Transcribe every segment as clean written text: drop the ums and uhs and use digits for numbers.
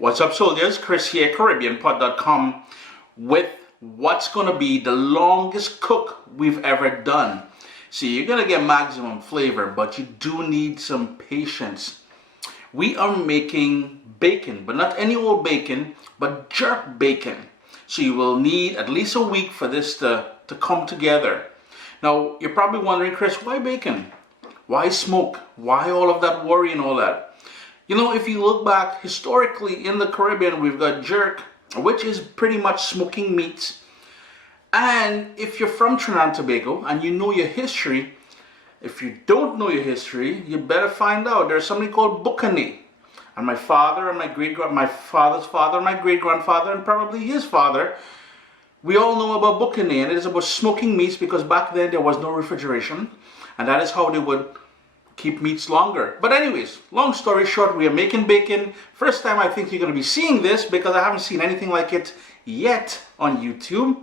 What's up, soldiers? Chris here, CaribbeanPot.com, with what's going to be the longest cook we've ever done. See, you're going to get maximum flavor, but you do need some patience. We are making bacon, but not any old bacon, but jerk bacon. So you will need at least a week for this to come together. Now, you're probably wondering, Chris, why bacon? Why smoke? Why all of that worry and all that? You know, if you look back historically in the Caribbean, we've got jerk, which is pretty much smoking meats. And if you're from Trinidad and Tobago and you know your history, if you don't know your history, you better find out. There's something called bonnet. And my father and my father's father, my great-grandfather, and probably his father, we all know about bonnet. And it is about smoking meats because back then there was no refrigeration. And that is how they would keep meats longer. But anyways, long story short, we are making bacon. First time I think you're going to be seeing this because I haven't seen anything like it yet on YouTube.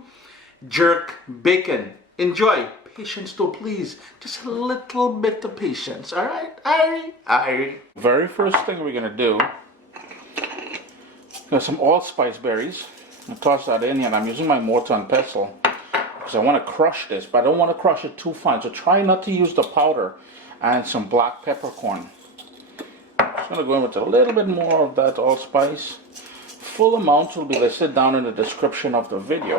Jerk bacon. Enjoy. Patience though, please. Just a little bit of patience. Alright? Alright. Very first thing we're going to do, got some allspice berries. I'll toss that in here, and I'm using my mortar and pestle because I want to crush this, but I don't want to crush it too fine. So try not to use the powder. And some black peppercorn. Just going to go in with a little bit more of that allspice. Full amount will be listed down in the description of the video,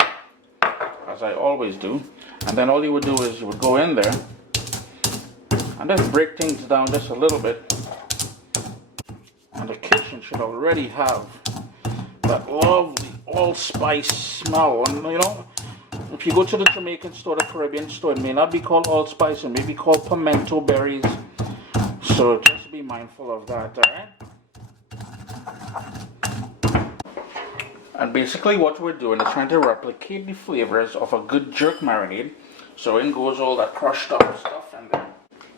as I always do. And then all you would do is you would go in there and then break things down just a little bit. And the kitchen should already have that lovely allspice smell. And you know, if you go to the Jamaican store, the Caribbean store, it may not be called allspice, it may be called pimento berries. So just be mindful of that, alright? And basically what we're doing is trying to replicate the flavors of a good jerk marinade. So in goes all that crushed up stuff in there.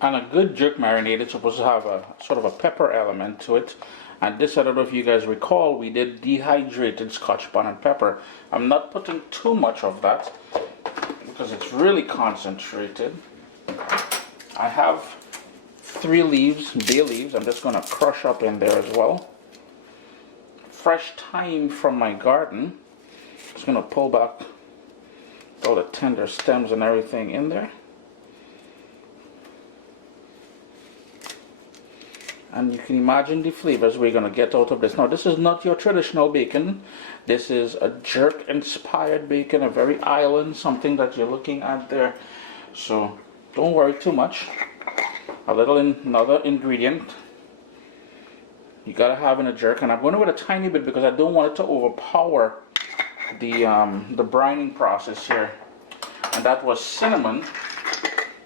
And a good jerk marinade is supposed to have a sort of a pepper element to it. And this, I don't know if you guys recall, we did dehydrated scotch bonnet pepper. I'm not putting too much of that because it's really concentrated. I have 3 leaves, bay leaves. I'm just going to crush up in there as well. Fresh thyme from my garden. Just going to pull back all the tender stems and everything in there. And you can imagine the flavors we're going to get out of this. Now, this is not your traditional bacon. This is a jerk-inspired bacon, a very island, something that you're looking at there. So, don't worry too much. Another ingredient you got to have in a jerk. And I'm going with a tiny bit because I don't want it to overpower the brining process here. And that was cinnamon.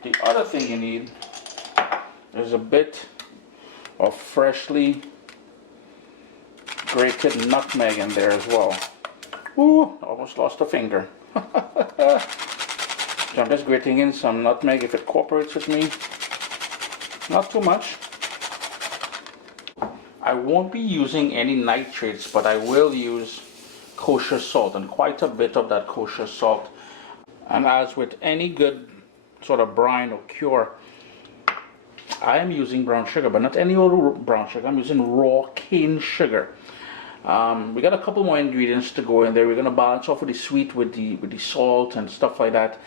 The other thing you need is a bit of freshly grated nutmeg in there as well. Ooh, almost lost a finger. So I'm just grating in some nutmeg if it cooperates with me. Not too much. I won't be using any nitrates, but I will use kosher salt, and quite a bit of that kosher salt. And as with any good sort of brine or cure, I am using brown sugar, but not any old brown sugar. I'm using raw cane sugar. We got a couple more ingredients to go in there. We're going to balance off with the sweet with the salt and stuff like that.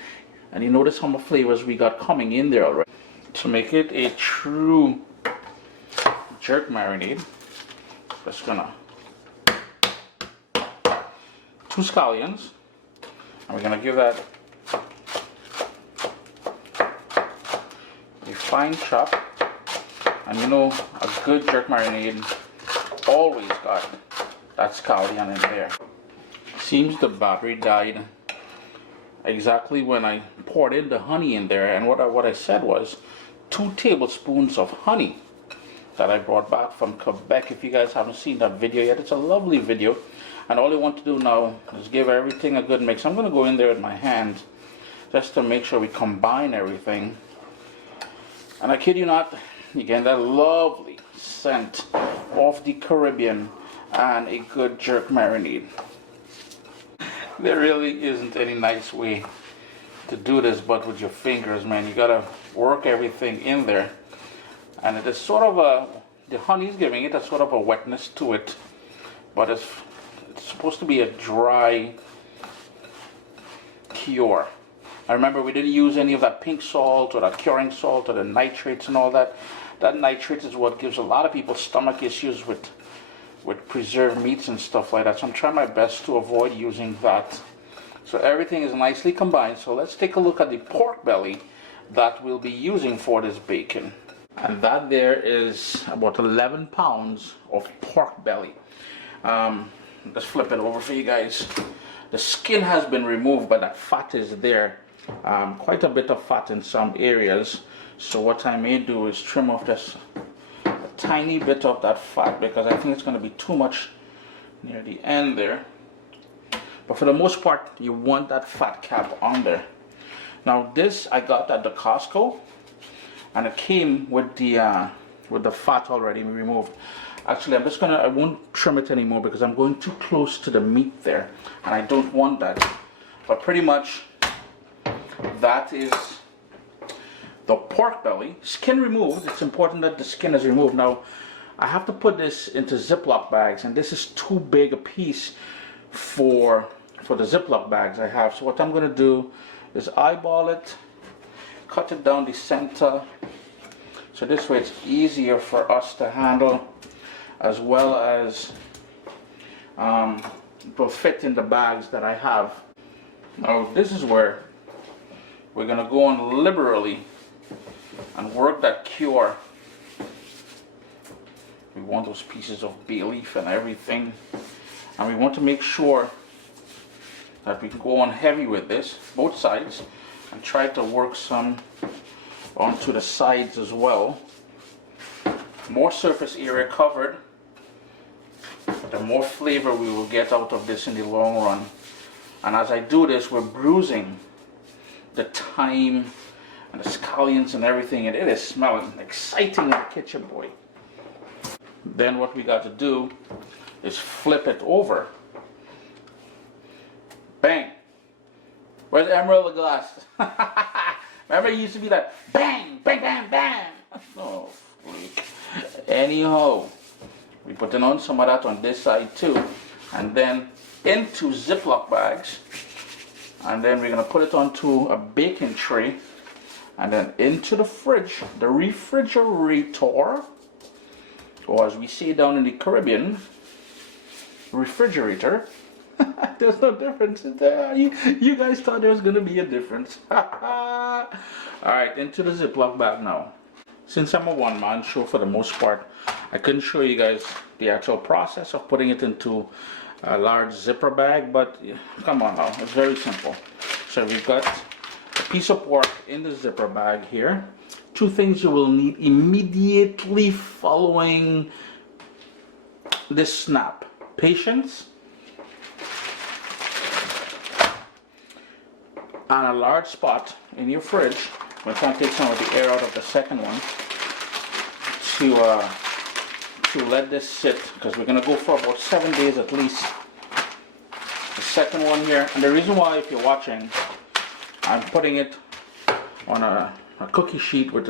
And you notice how much flavors we got coming in there already. To make it a true jerk marinade, just gonna 2 scallions, and we're gonna give that a fine chop. And you know, a good jerk marinade always got that scallion in there. Seems the battery died exactly when I poured in the honey in there. And what I said was 2 tablespoons of honey that I brought back from Quebec. If you guys haven't seen that video yet, it's a lovely video. And all you want to do now is give everything a good mix. I'm going to go in there with my hand just to make sure we combine everything. And I kid you not, you get that lovely scent of the Caribbean and a good jerk marinade. There really isn't any nice way to do this but with your fingers, man. You gotta work everything in there. And it is sort of the honey is giving it a sort of a wetness to it. but it's supposed to be a dry cure. I remember we didn't use any of that pink salt or that curing salt or the nitrates and all that. That nitrate is what gives a lot of people stomach issues with preserved meats and stuff like that. So I'm trying my best to avoid using that. So everything is nicely combined. So let's take a look at the pork belly that we'll be using for this bacon. And that there is about 11 pounds of pork belly. Let's flip it over for you guys. The skin has been removed, but that fat is there. Quite a bit of fat in some areas. So what I may do is trim off just a tiny bit of that fat, because I think it's going to be too much near the end there. But for the most part, you want that fat cap on there. Now this I got at the Costco, and it came with the fat already removed. Actually, I won't trim it anymore because I'm going too close to the meat there, and I don't want that. But pretty much that is the pork belly, skin removed. It's important that the skin is removed. Now I have to put this into Ziploc bags, and this is too big a piece for the Ziploc bags I have. So what I'm going to do is eyeball it, cut it down the center, so this way it's easier for us to handle, as well as it will fit in the bags that I have. Now this is where we're going to go on liberally and work that cure. We want those pieces of bay leaf and everything, and we want to make sure that we can go on heavy with this, both sides, and try to work some onto the sides as well. More surface area covered, the more flavor we will get out of this in the long run. And as I do this, we're bruising the thyme and the scallions and everything, and it is smelling exciting in the kitchen, boy. Then what we got to do is flip it over. Bang! Where's the emerald glass? Remember, it used to be that bang, bang, bang, bang. Oh, freak. Anyhow, we putting on some of that on this side too, and then into Ziploc bags, and then we're gonna put it onto a baking tray, and then into the fridge, the refrigerator, or as we say down in the Caribbean, refrigerator. There's no difference in there. You guys thought there was going to be a difference. Alright, into the Ziploc bag now. Since I'm a one-man show for the most part, I couldn't show you guys the actual process of putting it into a large zipper bag, but come on now, it's very simple. So we've got a piece of pork in the zipper bag here. Two things you will need immediately following this snap: patience and a large spot in your fridge. We're trying to take some of the air out of the second one to let this sit, because we're going to go for about 7 days at least. The second one here, and the reason why, if you're watching, I'm putting it on a cookie sheet with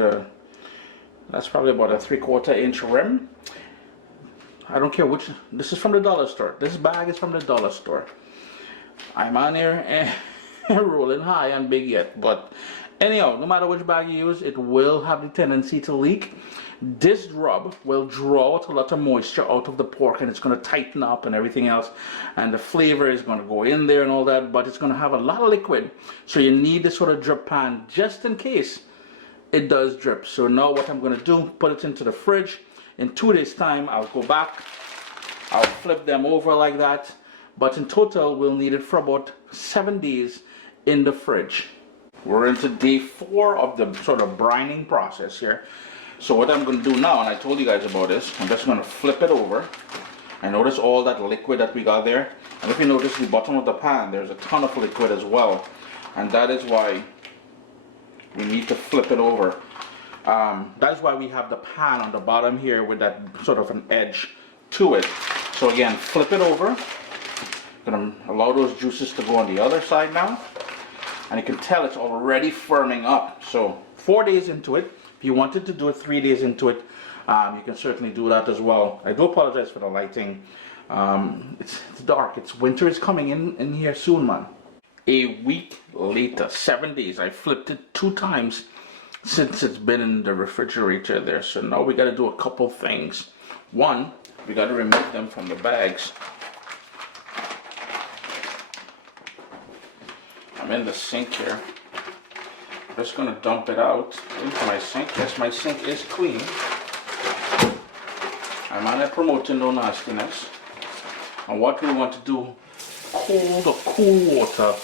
that's probably about a 3/4 inch rim. I don't care which, this is from the dollar store. This bag is from the dollar store. I'm on here rolling high and big yet, but anyhow, no matter which bag you use, it will have the tendency to leak. This rub will draw out a lot of moisture out of the pork, and it's going to tighten up and everything else, and the flavor is going to go in there and all that, but it's going to have a lot of liquid, so you need this sort of drip pan just in case it does drip. So now what I'm going to do, put it into the fridge. In 2 days time I'll go back, I'll flip them over like that, but in total we'll need it for about 7 days in the fridge. We're into day 4 of the sort of brining process here. So what I'm going to do now, and I told you guys about this, I'm just going to flip it over, and notice all that liquid that we got there. And if you notice the bottom of the pan, there's a ton of liquid as well, and that is why we need to flip it over. That's why we have the pan on the bottom here with that sort of an edge to it. So again, flip it over. Gonna allow those juices to go on the other side now, and you can tell it's already firming up. So 4 days into it. If you wanted to do it 3 days into it, you can certainly do that as well. I do apologize for the lighting, It's dark. Winter is coming in here soon, man. A week later, 7 days. I flipped it 2 times since it's been in the refrigerator there. So now we got to do a couple things. One, we got to remove them from the bags. I'm in the sink here. Just gonna dump it out into my sink. Yes, my sink is clean. I'm not promoting no nastiness. And what we want to do, cool water,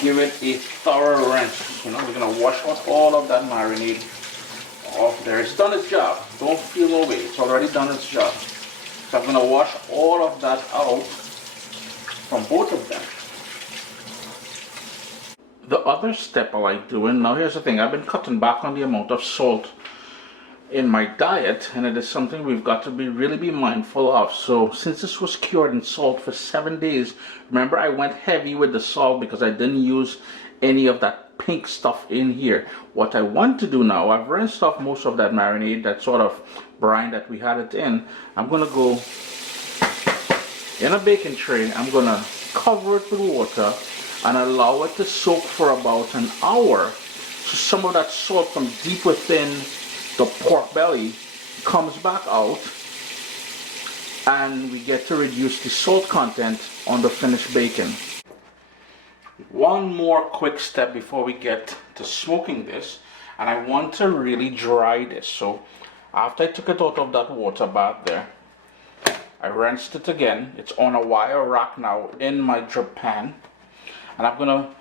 give it a thorough rinse. You know, we're gonna wash out all of that marinade off there. It's done its job. Don't feel no way. It's already done its job. So I'm gonna wash all of that out from both of them. The other step I like doing, now here's the thing, I've been cutting back on the amount of salt in my diet, and it is something we've got to really be mindful of. So since this was cured in salt for 7 days, remember I went heavy with the salt because I didn't use any of that pink stuff in here. What I want to do now, I've rinsed off most of that marinade, that sort of brine that we had it in. I'm gonna go in a baking tray, I'm gonna cover it with water and allow it to soak for about an hour, so some of that salt from deep within the pork belly comes back out, and we get to reduce the salt content on the finished bacon. One more quick step before we get to smoking this, and I want to really dry this. So after I took it out of that water bath there, I rinsed it again. It's on a wire rack now in my drip pan. And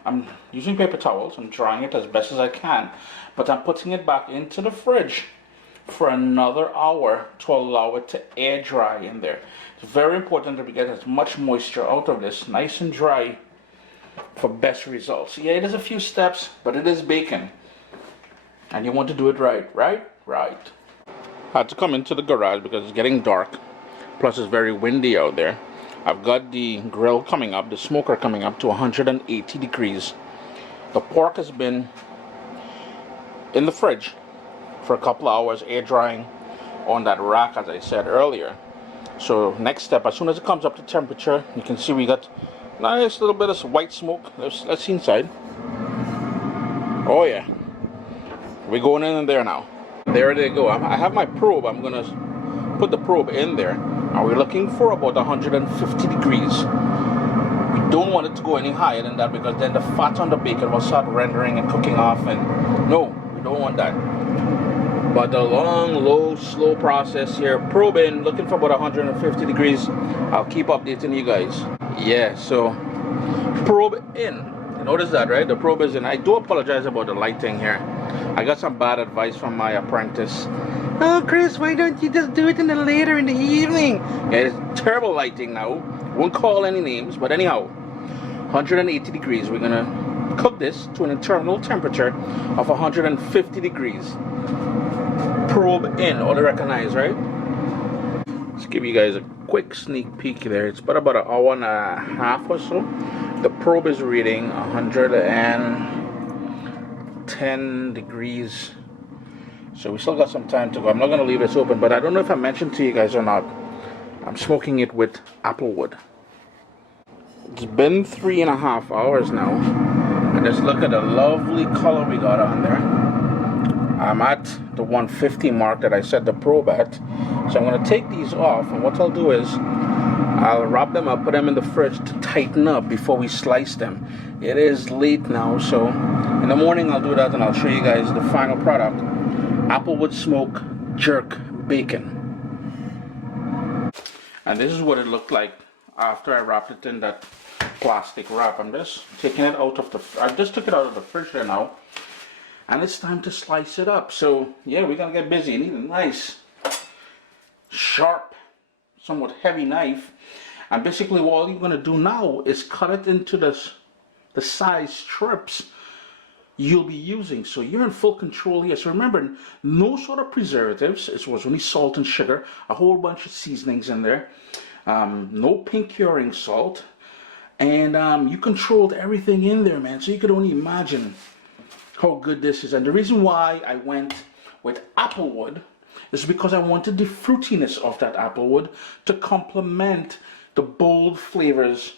I'm using paper towels, I'm drying it as best as I can, but I'm putting it back into the fridge for another hour to allow it to air dry in there. It's very important that we get as much moisture out of this, nice and dry, for best results. Yeah, it is a few steps, but it is bacon. And you want to do it right. I had to come into the garage because it's getting dark, plus it's very windy out there. I've got the grill coming up, the smoker coming up to 180 degrees. The pork has been in the fridge for a couple of hours, air drying on that rack, as I said earlier. So next step, as soon as it comes up to temperature, you can see we got nice little bit of white smoke. Let's see inside. Oh yeah, we're going in there now. There they go. I have my probe. I'm gonna put the probe in there. Now we're looking for about 150 degrees. We don't want it to go any higher than that because then the fat on the bacon will start rendering and cooking off, and no, we don't want that. But the long, low, slow process here, probing, looking for about 150 degrees. I'll keep updating you guys. Yeah, so probe in. You notice that, right? The probe is in. I do apologize about the lighting here. I got some bad advice from my apprentice. Oh, Chris, why don't you just do it later in the evening? Yeah, it's terrible lighting now. Won't call any names, but anyhow, 180 degrees. We're gonna cook this to an internal temperature of 150 degrees. Probe in, all you recognize, right? Let's give you guys a quick sneak peek there. It's about an hour and a half or so. The probe is reading 110 degrees. So we still got some time to go. I'm not going to leave this open, but I don't know if I mentioned to you guys or not, I'm smoking it with Applewood. It's been 3.5 hours now, and just look at the lovely color we got on there. I'm at the 150 mark that I set the probe at, so I'm going to take these off, and what I'll do is I'll wrap them up, put them in the fridge to tighten up before we slice them. It is late now, so in the morning I'll do that, and I'll show you guys the final product. Applewood Smoke Jerk Bacon. And this is what it looked like after I wrapped it in that plastic wrap. I'm just taking it out of I just took it out of the fridge there now, and it's time to slice it up. So yeah, we're gonna get busy. You need a nice, sharp, somewhat heavy knife, and basically all you're gonna do now is cut it into the size strips you'll be using. So you're in full control here. So remember, no sort of preservatives. It was only salt and sugar, a whole bunch of seasonings in there, no pink curing salt, and you controlled everything in there, man. So you could only imagine how good this is. And the reason why I went with Applewood is because I wanted the fruitiness of that Applewood to complement the bold flavors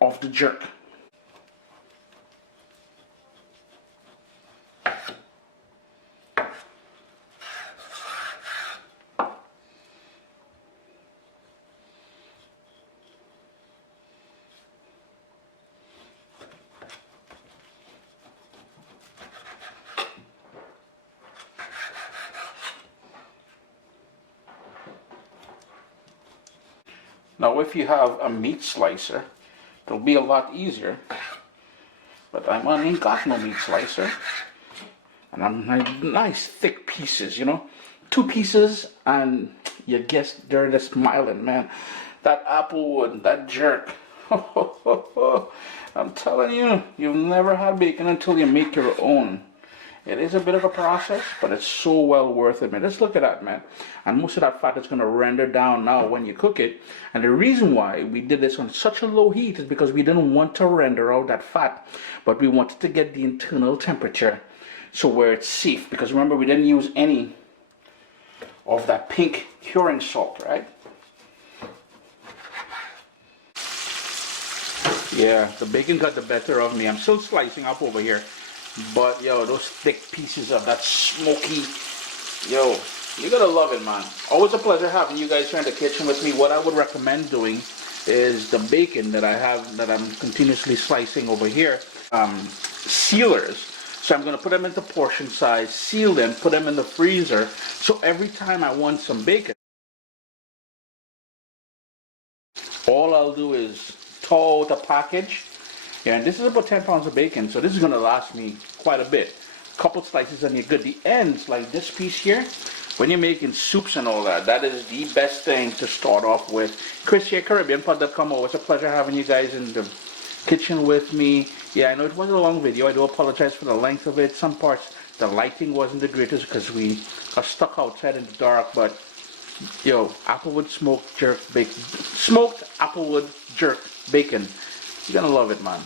of the jerk. Now if you have a meat slicer, it'll be a lot easier. But I ain't got no meat slicer. And I'm nice thick pieces, you know. 2 pieces and you guess they're just smiling, man. That Applewood, that jerk. I'm telling you, you've never had bacon until you make your own. It is a bit of a process, but it's so well worth it, man. Just look at that, man. And most of that fat is going to render down now when you cook it. And the reason why we did this on such a low heat is because we didn't want to render out that fat, but we wanted to get the internal temperature so where it's safe. Because remember, we didn't use any of that pink curing salt, right? Yeah, the bacon got the better of me. I'm still slicing up over here. But yo, those thick pieces of that smoky, yo, you're gonna love it, man. Always a pleasure having you guys here in the kitchen with me. What I would recommend doing is the bacon that I have, that I'm continuously slicing over here, sealers. So I'm gonna put them into portion size, seal them, put them in the freezer. So every time I want some bacon, all I'll do is thaw out a package. Yeah, and this is about 10 pounds of bacon, so this is going to last me quite a bit. Couple slices and you're good. The ends, like this piece here, when you're making soups and all that, that is the best thing to start off with. Chris here, CaribbeanPod.com. Always a pleasure having you guys in the kitchen with me. Yeah, I know it was a long video. I do apologize for the length of it. Some parts, the lighting wasn't the greatest because we are stuck outside in the dark, but yo, Applewood smoked Applewood jerk bacon. You're gonna love it, man.